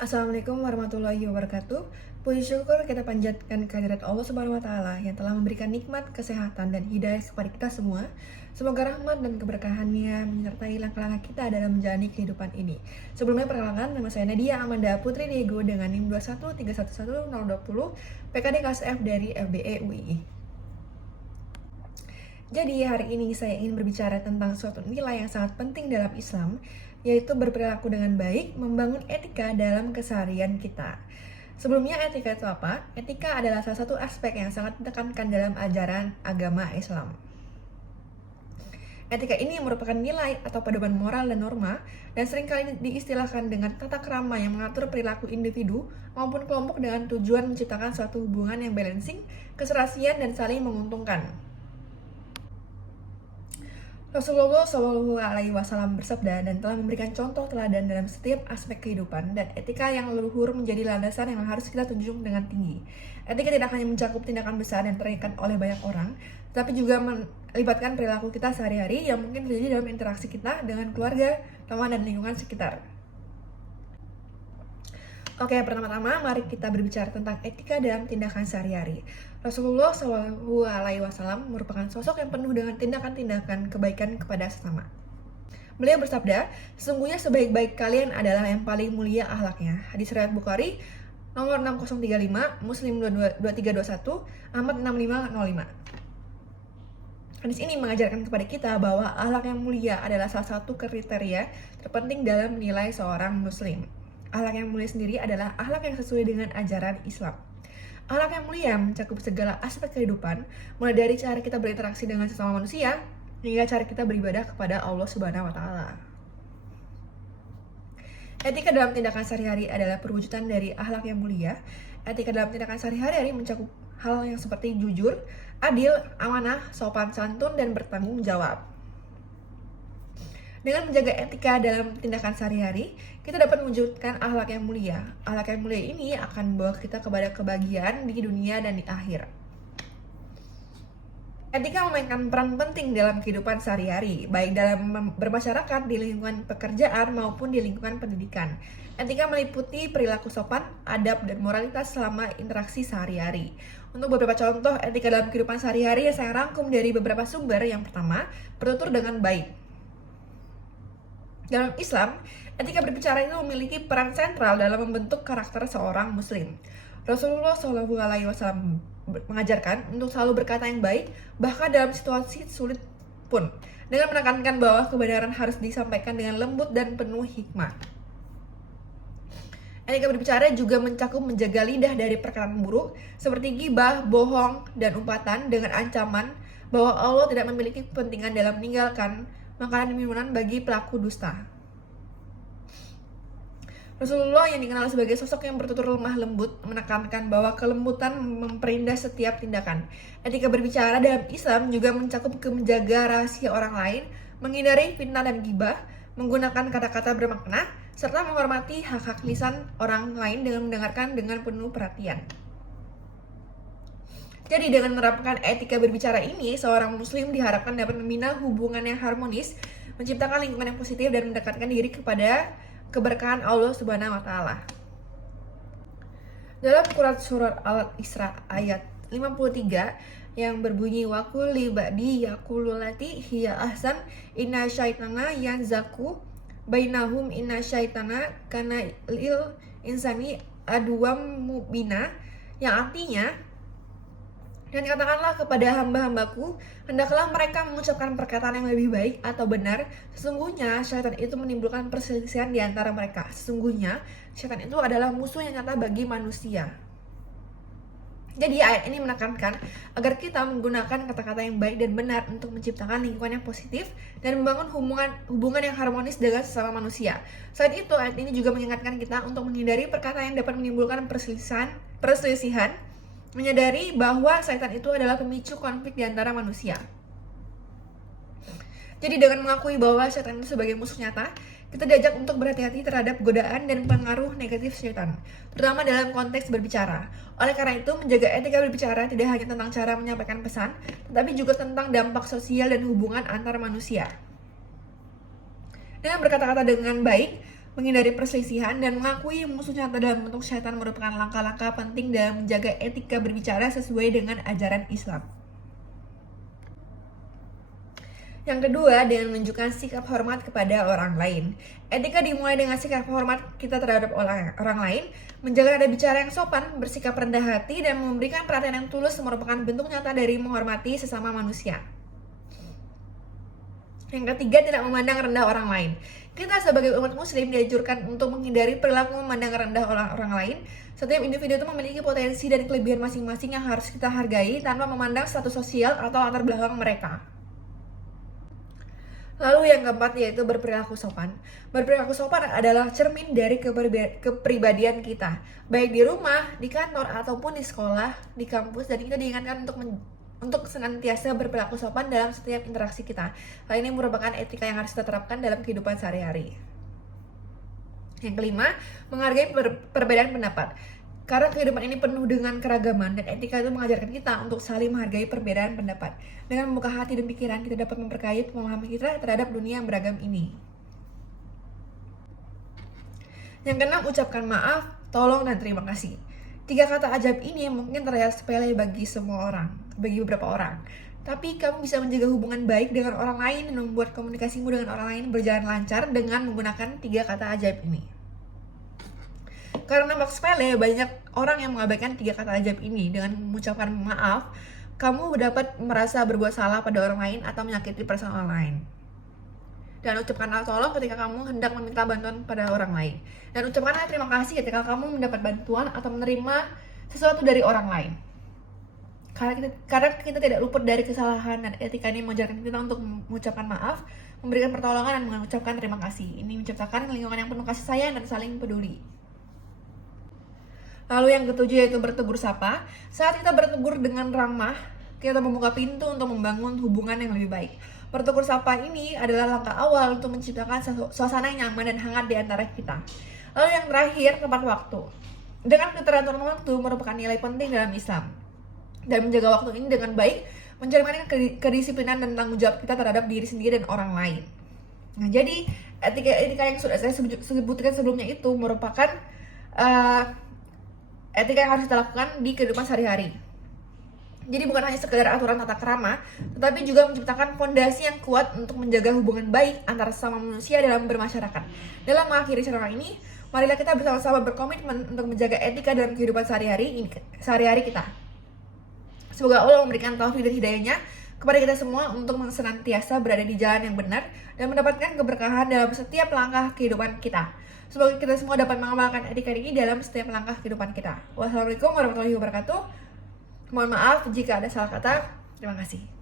Assalamualaikum warahmatullahi wabarakatuh. Puji syukur kita panjatkan kehadirat Allah Subhanahu wa taala yang telah memberikan nikmat, kesehatan dan hidayah kepada kita semua. Semoga rahmat dan keberkahannya menyertai langkah-langkah kita dalam menjalani kehidupan ini. Sebelumnya perkenalkan, nama saya Nadia Amanda Putri Diego dengan NIM 213111020 PKD kelas F dari FBE UII. Jadi hari ini saya ingin berbicara tentang suatu nilai yang sangat penting dalam Islam, yaitu berperilaku dengan baik, membangun etika dalam keseharian kita. Sebelumnya, etika itu apa? Etika adalah salah satu aspek yang sangat ditekankan dalam ajaran agama Islam. Etika ini merupakan nilai atau pedoman moral dan norma, dan seringkali diistilahkan dengan tata krama yang mengatur perilaku individu maupun kelompok dengan tujuan menciptakan suatu hubungan yang balancing, keserasian, dan saling menguntungkan. Rasulullah SAW bersabda dan telah memberikan contoh teladan dalam setiap aspek kehidupan, dan etika yang leluhur menjadi landasan yang harus kita tunjukkan dengan tinggi. Etika tidak hanya mencakup tindakan besar yang terikat oleh banyak orang, tapi juga melibatkan perilaku kita sehari-hari yang mungkin terjadi dalam interaksi kita dengan keluarga, teman, dan lingkungan sekitar. Oke, pertama-tama mari kita berbicara tentang etika dalam tindakan sehari-hari. Rasulullah SAW merupakan sosok yang penuh dengan tindakan-tindakan kebaikan kepada sesama. Beliau bersabda, sesungguhnya sebaik-baik kalian adalah yang paling mulia akhlaknya. Hadis riwayat Bukhari nomor 6035, Muslim 2321, Ahmad 6505. Hadis ini mengajarkan kepada kita bahwa akhlak yang mulia adalah salah satu kriteria terpenting dalam nilai seorang muslim. Akhlak yang mulia sendiri adalah akhlak yang sesuai dengan ajaran Islam. Akhlak yang mulia mencakup segala aspek kehidupan, mulai dari cara kita berinteraksi dengan sesama manusia, hingga cara kita beribadah kepada Allah Subhanahu wa taala. Etika dalam tindakan sehari-hari adalah perwujudan dari akhlak yang mulia. Etika dalam tindakan sehari-hari mencakup hal yang seperti jujur, adil, amanah, sopan santun, dan bertanggung jawab. Dengan menjaga etika dalam tindakan sehari-hari, kita dapat mewujudkan akhlak yang mulia. Akhlak yang mulia ini akan membawa kita kepada kebahagiaan di dunia dan di akhir. Etika memainkan peran penting dalam kehidupan sehari-hari, baik dalam bermasyarakat, di lingkungan pekerjaan, maupun di lingkungan pendidikan. Etika meliputi perilaku sopan, adab, dan moralitas selama interaksi sehari-hari. Untuk beberapa contoh etika dalam kehidupan sehari-hari yang saya rangkum dari beberapa sumber. Yang pertama, bertutur dengan baik. Dalam Islam, etika berbicara itu memiliki peran sentral dalam membentuk karakter seorang muslim. Rasulullah SAW mengajarkan untuk selalu berkata yang baik, bahkan dalam situasi sulit pun, dengan menekankan bahwa kebenaran harus disampaikan dengan lembut dan penuh hikmah. Etika berbicara juga mencakup menjaga lidah dari perkataan buruk, seperti ghibah, bohong, dan umpatan, dengan ancaman bahwa Allah tidak memiliki kepentingan dalam meninggalkan makanan dan minuman bagi pelaku dusta. Rasulullah yang dikenal sebagai sosok yang bertutur lemah lembut menekankan bahwa kelembutan memperindah setiap tindakan. Etika berbicara dalam Islam juga mencakup menjaga rahasia orang lain, menghindari fitnah dan ghibah, menggunakan kata-kata bermakna, serta menghormati hak-hak lisan orang lain dengan mendengarkan dengan penuh perhatian. Jadi dengan menerapkan etika berbicara ini, seorang muslim diharapkan dapat membina hubungan yang harmonis, menciptakan lingkungan yang positif, dan mendekatkan diri kepada keberkahan Allah Subhanahu wa taala. Dalam Quran surat Al-Isra ayat 53 yang berbunyi waqul li ba'di yaqululati hiya ahsan inna syaitana yanzaku bainahum inna syaitana kana lil insani aduwam mubina, yang artinya, dan katakanlah kepada hamba-hambaku, hendaklah mereka mengucapkan perkataan yang lebih baik atau benar. Sesungguhnya syaitan itu menimbulkan perselisihan di antara mereka. Sesungguhnya syaitan itu adalah musuh yang nyata bagi manusia. Jadi ayat ini menekankan agar kita menggunakan kata-kata yang baik dan benar untuk menciptakan lingkungan yang positif dan membangun hubungan yang harmonis dengan sesama manusia. Selain itu, ayat ini juga mengingatkan kita untuk menghindari perkataan yang dapat menimbulkan perselisihan, menyadari bahwa syaitan itu adalah pemicu konflik di antara manusia. Jadi dengan mengakui bahwa syaitan itu sebagai musuh nyata, kita diajak untuk berhati-hati terhadap godaan dan pengaruh negatif syaitan, terutama dalam konteks berbicara. Oleh karena itu, menjaga etika berbicara tidak hanya tentang cara menyampaikan pesan, tetapi juga tentang dampak sosial dan hubungan antar manusia. Dengan berkata-kata dengan baik, menghindari perselisihan, dan mengakui musuh nyata dalam bentuk syaitan merupakan langkah-langkah penting dalam menjaga etika berbicara sesuai dengan ajaran Islam. Yang kedua, dengan menunjukkan sikap hormat kepada orang lain. Etika dimulai dengan sikap hormat kita terhadap orang lain, menjaga nada bicara yang sopan, bersikap rendah hati, dan memberikan perhatian yang tulus merupakan bentuk nyata dari menghormati sesama manusia. Yang ketiga, tidak memandang rendah orang lain. Kita sebagai umat muslim dianjurkan untuk menghindari perilaku memandang rendah orang lain. Setiap individu itu memiliki potensi dan kelebihan masing-masing yang harus kita hargai tanpa memandang status sosial atau latar belakang mereka. Lalu yang keempat yaitu berperilaku sopan. Berperilaku sopan adalah cermin dari kepribadian kita, baik di rumah, di kantor, ataupun di sekolah, di kampus, dan kita diingatkan untuk senantiasa berperilaku sopan dalam setiap interaksi kita. Hal ini merupakan etika yang harus kita terapkan dalam kehidupan sehari-hari. Yang kelima, menghargai perbedaan pendapat. Karena kehidupan ini penuh dengan keragaman, dan etika itu mengajarkan kita untuk saling menghargai perbedaan pendapat. Dengan membuka hati dan pikiran, kita dapat memperkaya pemahaman kita terhadap dunia yang beragam ini. Yang keenam, ucapkan maaf, tolong, dan terima kasih. 3 kata ajaib ini mungkin terlihat sepele bagi beberapa orang. Tapi kamu bisa menjaga hubungan baik dengan orang lain dan membuat komunikasimu dengan orang lain berjalan lancar dengan menggunakan 3 kata ajaib ini. Karena nampak sepele, banyak orang yang mengabaikan 3 kata ajaib ini. Dengan mengucapkan maaf, kamu dapat merasa berbuat salah pada orang lain atau menyakiti perasaan orang lain. Dan ucapkanlah tolong ketika kamu hendak meminta bantuan pada orang lain. Dan ucapkanlah terima kasih ketika kamu mendapat bantuan atau menerima sesuatu dari orang lain. Karena kita tidak luput dari kesalahan, dan etika ini mengajarkan kita untuk mengucapkan maaf, memberikan pertolongan, dan mengucapkan terima kasih. Ini menciptakan lingkungan yang penuh kasih sayang dan saling peduli. Lalu yang ketujuh yaitu bertegur sapa. Saat kita bertegur dengan ramah, kita membuka pintu untuk membangun hubungan yang lebih baik. Bertegur sapa ini adalah langkah awal untuk menciptakan suasana yang nyaman dan hangat di antara kita. Lalu yang terakhir, tepat waktu. Dengan keteraturan waktu merupakan nilai penting dalam Islam. Dan menjaga waktu ini dengan baik mencerminkan kedisiplinan dan tanggung jawab kita terhadap diri sendiri dan orang lain. Nah, jadi etika yang sudah saya sebutkan sebelumnya itu merupakan etika yang harus kita lakukan di kehidupan sehari-hari. Jadi bukan hanya sekedar aturan tata krama, tetapi juga menciptakan fondasi yang kuat untuk menjaga hubungan baik antara sesama manusia dalam bermasyarakat. Dalam mengakhiri ceramah ini, marilah kita bersama-sama berkomitmen untuk menjaga etika dalam kehidupan sehari-hari kita. Semoga Allah memberikan taufik dan hidayahnya kepada kita semua untuk senantiasa berada di jalan yang benar dan mendapatkan keberkahan dalam setiap langkah kehidupan kita. Semoga kita semua dapat mengamalkan etika ini dalam setiap langkah kehidupan kita. Wassalamualaikum warahmatullahi wabarakatuh. Mohon maaf jika ada salah kata. Terima kasih.